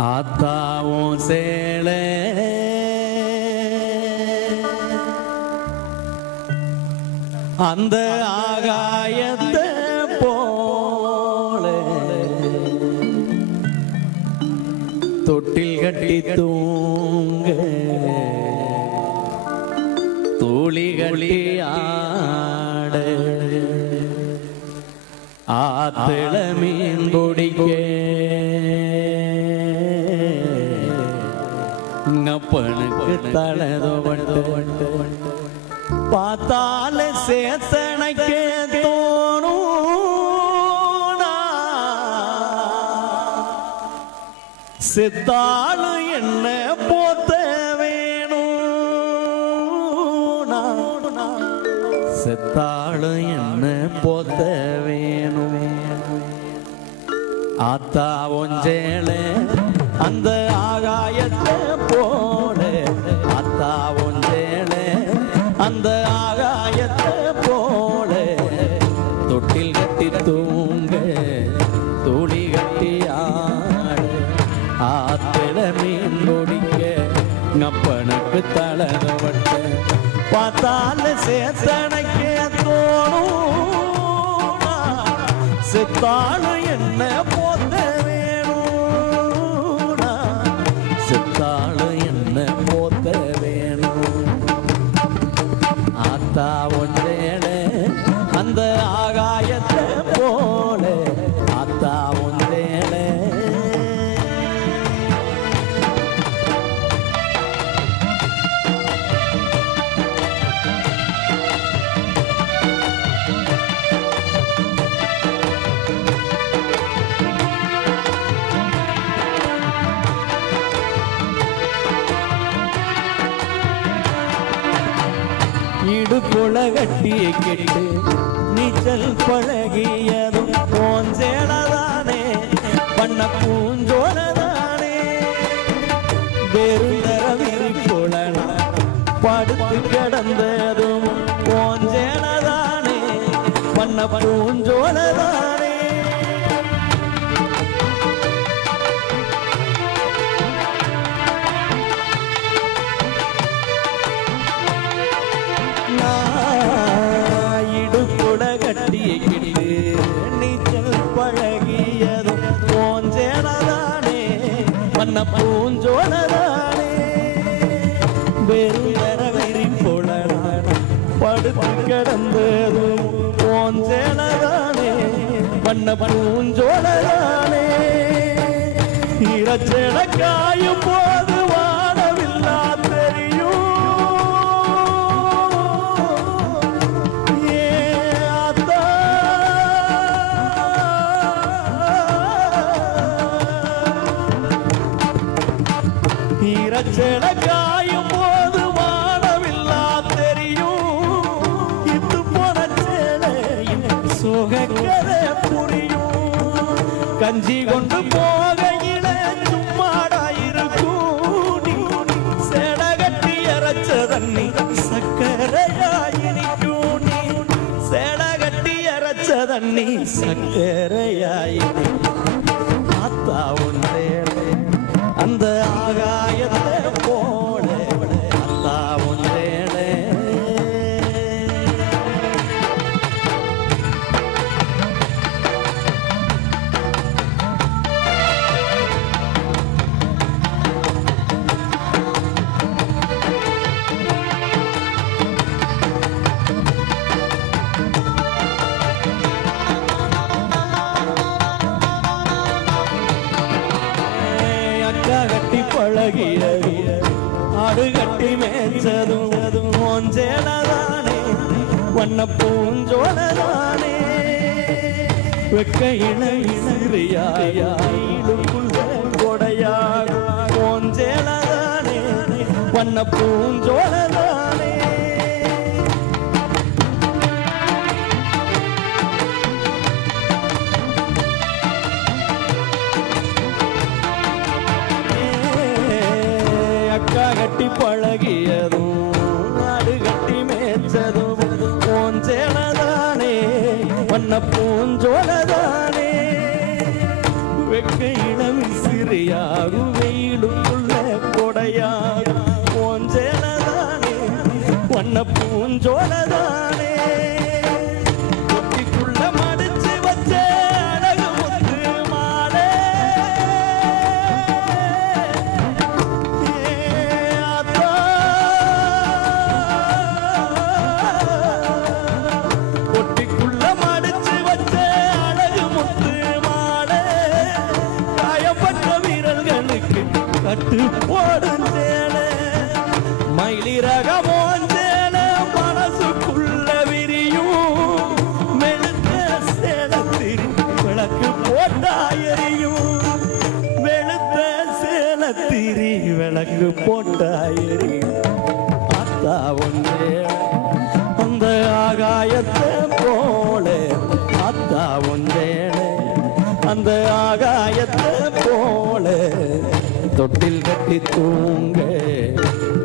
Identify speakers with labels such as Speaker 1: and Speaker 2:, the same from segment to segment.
Speaker 1: ஆத்தாவும் சேல. அந்த ஆகாயத்தை போல. தொட்டில் கட்டி தூங்க. தூளிகளி ஆட. ஆத்திள மீன் பிடிக்க நப்பனுக்கு தளதோட்டு பார்த்தால சேத்தனைக்க தோணும் செத்தாலும் என்ன போத்த வேணும் செத்தாலும் என்ன போத்த வேணும். ஆத்தா ஒஞ்சேளே அந்த ஆகாயத்தை போல அத்தா ஒஞ்சேல அந்த ஆகாயத்தை போல தொட்டில் கட்டி தூங்க தூளி கட்டி ஆட. ஆத்திட மீன் முடிக்க நப்பனுக்கு தளவட்ட பார்த்தால சேத்தனைக்க தோணும். செத்தாலும் குளகட்டியை கட்டிய கெட்டு நீச்சல் பழகியதும் போன் போஞ்சேடதானே பண்ண பூஞ்சோடதானே வெறுந்தரவிரிப்புலனா படுத்து கிடந்ததும் போன் போஞ்சேடதானே பண்ண பூஞ்சோ பண்ண பூஞ்சோழதானே வெறும் வெறி புலனான படுத்து கிடந்ததும் போஞ்சேனதானே பண்ண பூஞ்சோழதானே இரச்செட காயும் போது கஞ்சி கொண்டு போ கட்டி பழகியது. ஆடு கட்டி மேய்ச்சதும் அதுவும் ஓஞ்சேனதானே வண்ண பூஞ்சோனதானே வெக்கையில இசிறியாயிடுக்குள்ள கொடையாக ஓஞ்சேனதானே வண்ண பூஞ்சோழ மேய்ச்சதும் போஞ்சேனதானே வண்ண பூஞ்சோனதானே வெக்க இளம் சிறியாகும் வெயிலுக்குள்ள கொடையாகும். போஞ்சேனதானே வண்ண பூஞ்சோனதானே பட்டு ஓஞ்சேல மயிலிறக ஓஞ்சேல மனசுக்குள்ள விரியும். மெழுத்த சேலத்தில் விளக்கு போட்டா எரியும். வெளுத்த சேலத்திரி விளக்கு போட்டா எரியும். அத்தா ஒன்றே. அந்த ஆகாயத்தை போல அத்தா ஒன்றேனே அந்த ஆகாயத்தை போல தொட்டில் கட்டி தூங்க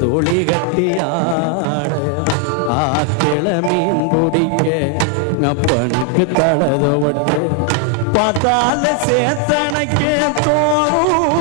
Speaker 1: தோழி கட்டி ஆட ஆத்திள மீன் பிடிக்க அப்பனுக்கு தளதொவட்டு பார்த்தால சேத்தனைக்கு தோறும்